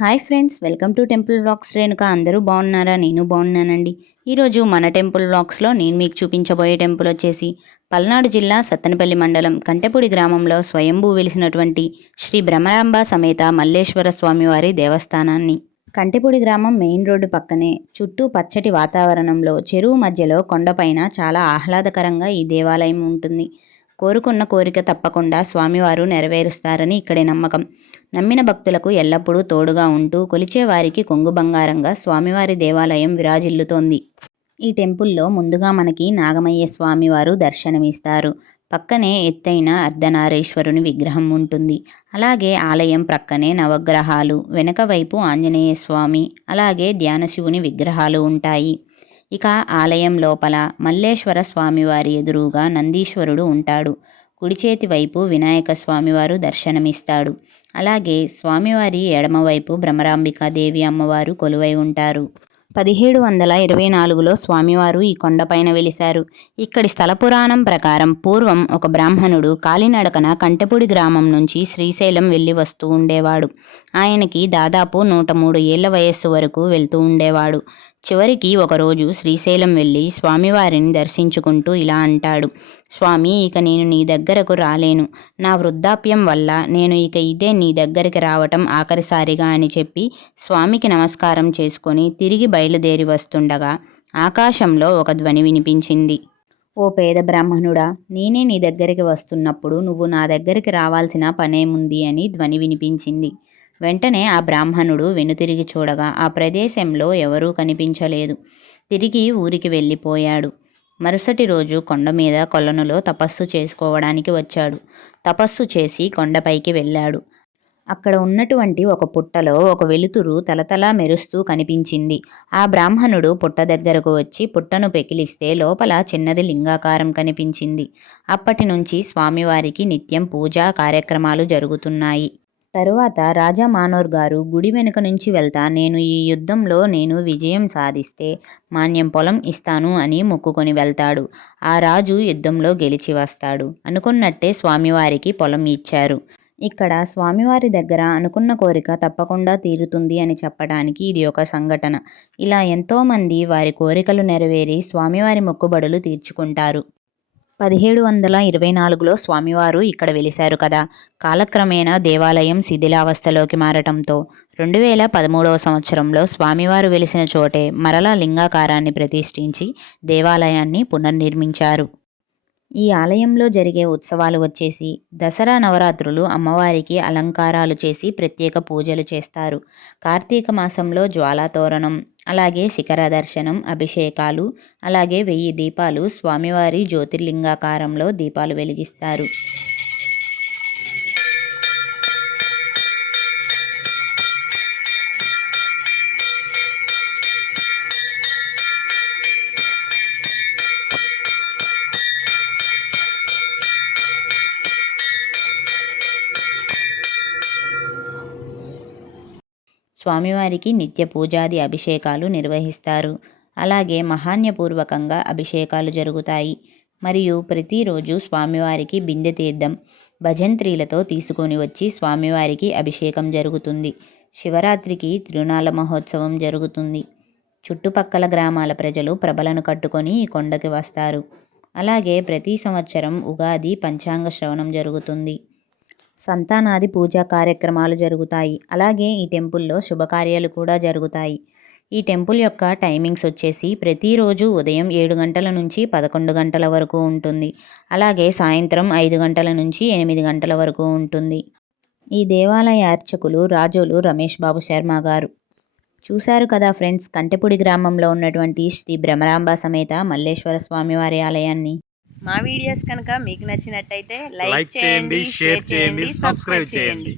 Hi friends, welcome to temple vlogs. Renuka. అందరూ బాగున్నారా? నేను బాగున్నానండి. ఈరోజు మన టెంపుల్ వ్లాగ్స్లో నేను మీకు చూపించబోయే టెంపుల్ వచ్చేసి పల్నాడు జిల్లా సత్తెనపల్లి మండలం కంటెపూడి గ్రామంలో స్వయంభూ వెలిసినటువంటి శ్రీ భ్రమరాంబ సమేత మల్లేశ్వర స్వామివారి దేవస్థానాన్ని. కంటెపూడి గ్రామం మెయిన్ రోడ్డు పక్కనే చుట్టూ పచ్చటి వాతావరణంలో చెరువు మధ్యలో కొండపైన చాలా ఆహ్లాదకరంగా ఈ దేవాలయం ఉంటుంది. కోరుకున్న కోరిక తప్పకుండా స్వామివారు నెరవేరుస్తారని ఇక్కడి నమ్మకం. నమ్మిన భక్తులకు ఎల్లప్పుడూ తోడుగా ఉంటూ కొలిచేవారికి కొంగు బంగారంగా స్వామివారి దేవాలయం విరాజిల్లుతోంది. ఈ టెంపుల్లో ముందుగా మనకి నాగమయ్య స్వామివారు దర్శనమిస్తారు. పక్కనే ఎత్తైన అర్ధనారీశ్వరుని విగ్రహం ఉంటుంది. అలాగే ఆలయం ప్రక్కనే నవగ్రహాలు, వెనక వైపు ఆంజనేయ స్వామి, అలాగే ధ్యానశివుని విగ్రహాలు ఉంటాయి. ఇక ఆలయం లోపల మల్లేశ్వర స్వామివారి ఎదురుగా నందీశ్వరుడు ఉంటాడు. కుడి చేతి వైపు వినాయక స్వామివారు దర్శనమిస్తాడు. అలాగే స్వామివారి ఎడమవైపు భ్రమరాంబికాదేవి అమ్మవారు కొలువై ఉంటారు. 1724లో స్వామివారు ఈ కొండపైన వెలిశారు. ఇక్కడి స్థల పురాణం ప్రకారం పూర్వం ఒక బ్రాహ్మణుడు కాలినడకన కంటెపూడి గ్రామం నుంచి శ్రీశైలం వెళ్ళి వస్తూ ఉండేవాడు. ఆయనకి దాదాపు 103 ఏళ్ల వయస్సు వరకు వెళ్తూ ఉండేవాడు. చివరికి ఒకరోజు శ్రీశైలం వెళ్ళి స్వామివారిని దర్శించుకుంటూ ఇలా అంటాడు: స్వామి, ఇక నేను నీ దగ్గరకు రాలేను. నా వృద్ధాప్యం వల్ల నేను ఇదే నీ దగ్గరికి రావటం ఆఖరిసారిగా అని చెప్పి స్వామికి నమస్కారం చేసుకొని తిరిగి బయలుదేరి వస్తుండగా ఆకాశంలో ఒక ధ్వని వినిపించింది. ఓ పేద బ్రాహ్మణుడా, నేనే నీ దగ్గరికి వస్తున్నప్పుడు నువ్వు నా దగ్గరికి రావాల్సిన పనేముంది అని ధ్వని వినిపించింది. వెంటనే ఆ బ్రాహ్మణుడు వెనుతిరిగి చూడగా ఆ ప్రదేశంలో ఎవరూ కనిపించలేదు. తిరిగి ఊరికి వెళ్ళిపోయాడు. మరుసటి రోజు కొండ మీద కొలనులో తపస్సు చేసుకోవడానికి వచ్చాడు. తపస్సు చేసి కొండపైకి వెళ్ళాడు. అక్కడ ఉన్నటువంటి ఒక పుట్టలో ఒక వెలుతురు తలతలా మెరుస్తూ కనిపించింది. ఆ బ్రాహ్మణుడు పుట్ట దగ్గరకు వచ్చి పుట్టను పెకిలిస్తే లోపల చిన్నది లింగాకారం కనిపించింది. అప్పటి నుంచి స్వామివారికి నిత్యం పూజా కార్యక్రమాలు జరుగుతున్నాయి. తరువాత రాజా మానోర్ గారు గుడి వెనుక నుంచి వెళ్తా నేను ఈ యుద్ధంలో విజయం సాధిస్తే మాన్యం పొలం ఇస్తాను అని మొక్కుకొని వెళ్తాడు. ఆ రాజు యుద్ధంలో గెలిచి వస్తాడు. అనుకున్నట్టే స్వామివారికి పొలం ఇచ్చారు. ఇక్కడ స్వామివారి దగ్గర అనుకున్న కోరిక తప్పకుండా తీరుతుంది అని చెప్పడానికి ఇది ఒక సంఘటన. ఇలా ఎంతోమంది వారి కోరికలు నెరవేరి స్వామివారి మొక్కుబడులు తీర్చుకుంటారు. 1724లో స్వామివారు ఇక్కడ వెలిశారు కదా. కాలక్రమేణా దేవాలయం శిథిలావస్థలోకి మారటంతో 2013వ సంవత్సరంలో స్వామివారు వెలిసిన చోటే మరలా లింగాకారాన్ని ప్రతిష్ఠించి దేవాలయాన్ని పునర్నిర్మించారు. ఈ ఆలయంలో జరిగే ఉత్సవాలు వచ్చేసి దసరా నవరాత్రులు అమ్మవారికి అలంకారాలు చేసి ప్రత్యేక పూజలు చేస్తారు. కార్తీక మాసంలో జ్వాలాతోరణం, అలాగే శిఖర దర్శనం, అభిషేకాలు, అలాగే 1000 దీపాలు స్వామివారి జ్యోతిర్లింగాకారంలో దీపాలు వెలిగిస్తారు. స్వామివారికి నిత్య పూజాది అభిషేకాలు నిర్వహిస్తారు. అలాగే మహాన్యపూర్వకంగా అభిషేకాలు జరుగుతాయి. మరియు ప్రతిరోజు స్వామివారికి బిందె తీర్థం భజంత్రీలతో తీసుకొని వచ్చి స్వామివారికి అభిషేకం జరుగుతుంది. శివరాత్రికి తిరునాళ్ళ మహోత్సవం జరుగుతుంది. చుట్టుపక్కల గ్రామాల ప్రజలు ప్రభలను కట్టుకొని ఈ కొండకి వస్తారు. అలాగే ప్రతి సంవత్సరం ఉగాది పంచాంగ శ్రవణం జరుగుతుంది. సంతానాది పూజా కార్యక్రమాలు జరుగుతాయి. అలాగే ఈ టెంపుల్లో శుభకార్యాలు కూడా జరుగుతాయి. ఈ టెంపుల్ యొక్క టైమింగ్స్ వచ్చేసి ప్రతిరోజు ఉదయం 7 గంటల నుంచి 11 గంటల వరకు ఉంటుంది. అలాగే సాయంత్రం 5 గంటల నుంచి 8 గంటల వరకు ఉంటుంది. ఈ దేవాలయ అర్చకులు రాజోలు రమేష్ బాబు శర్మ గారు. చూశారు కదా ఫ్రెండ్స్, కంటెపూడి గ్రామంలో ఉన్నటువంటి శ్రీ భ్రమరాంబ సమేత మల్లేశ్వర స్వామివారి ఆలయాన్ని. మా వీడియోస్ కనుక మీకు నచ్చినట్టయితే లైక్ చేయండి, షేర్ చేయండి, సబ్స్క్రైబ్ చేయండి.